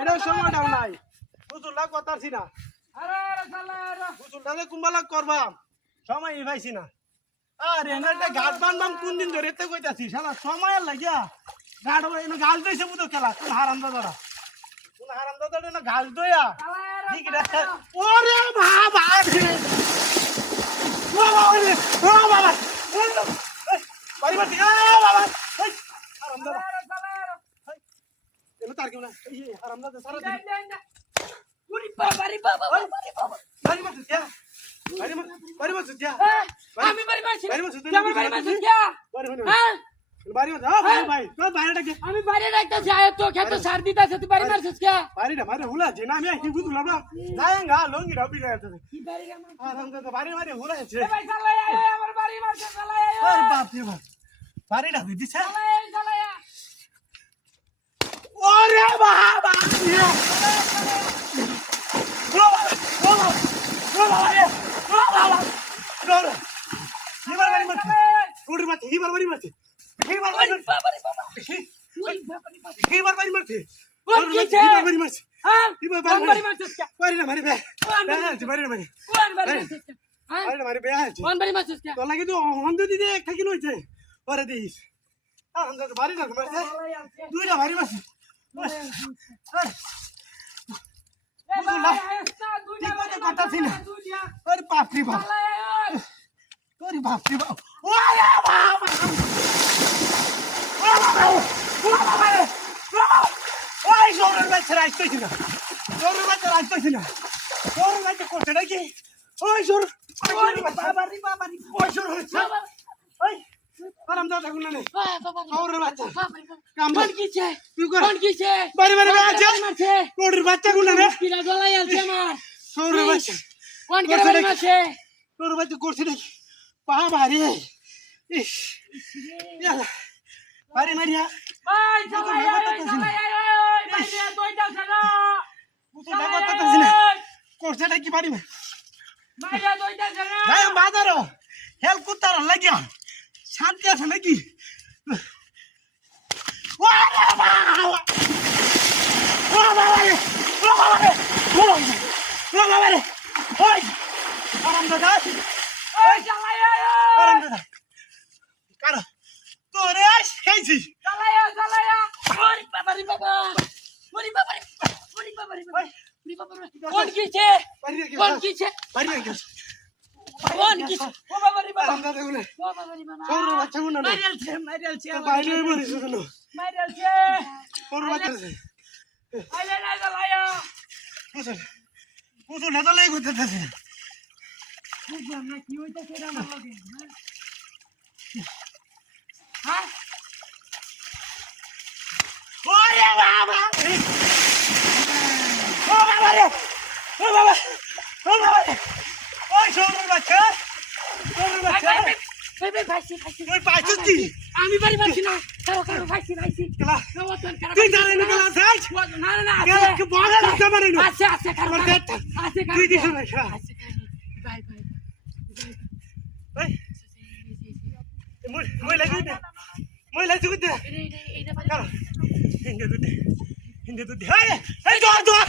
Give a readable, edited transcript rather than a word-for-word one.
এটা সময়টাও নাই বুঝলা কথাছি না বুঝলা কুম্বালা করবাম সময় পাইছি না আরে একটা গাছ বানবাম কোন দিন ধরে এতে কইতাছি শালা সময় লাগিয়া গাছ গাছ দইছে বুঝো খেলা কোন হারাম দাদারা না ঘাস দইয়া ঠিক আছে ওরে বাবা ও বাবা বাড়ি বাড়ি বাবা হারাম দাদা এলো তার কেউ না হারাম দাদা সারা ওরে বাবা রে বাবা বাড়ি মারছ যা বাড়ি মারছ যা আমি বাড়ি মারছি বাড়ি মারছ আমার বাড়ি মারছি যা হ্যাঁ বাড়ি মারছ ভাই তোর বাইরে ডাকে আমি বাইরে রাখতেছি আয় তো খেত সার দিতাছে তুই বাড়ি মারছিস কে বাড়ি না মারে হুলা যে না আমি কি বুঝলাম না যায়ঙ্গা লঙ্গি ডাবি যাচ্ছে কি বাড়ি রে হারাম দাদা বাড়ি মারে হুলা আছে এ ভাই চালাই আয় আমার বাড়ি মারছে চালাই আয় আরে বাপ রে বাপ বাড়ি ডাবি দিছে চালাই আয় ওরে বাবা শান্তি আছে নাকি তোরে খাইছি কোন কিছে কোন কিছে বাড়ি গেছে কোন কিছে ও বাবা রে বাবা আমরা দেখুন ও বাবা রে বাবা সৌর বাচ্চা গুলো না মাইরালছে বাইরে মরিস কেন মাইরালছে সৌর বাচ্চা আইলে না জ্বালায়া পুজো না দলাই করতেছে বুঝলাম না কি হইতাছে রে আমার লগে হ্যাঁ ওরে বাবা ও বাবা রে ও বাবা ও বাবা রে ওই সৌর বাচ্চা ওই পাইছিস কি আমি বাড়ি মারছি না কারো খাইছি কেলা তুই দাঁড়াই না কেলা যাই না না না কেলা কে বগা লাগতে পারে না আছে কারো আছে তুই দিছ না খা বাই ওই মই লাগি দে মই লাগি দে কারো হিন্দে তুই হিন্দে তুই এই দৌড়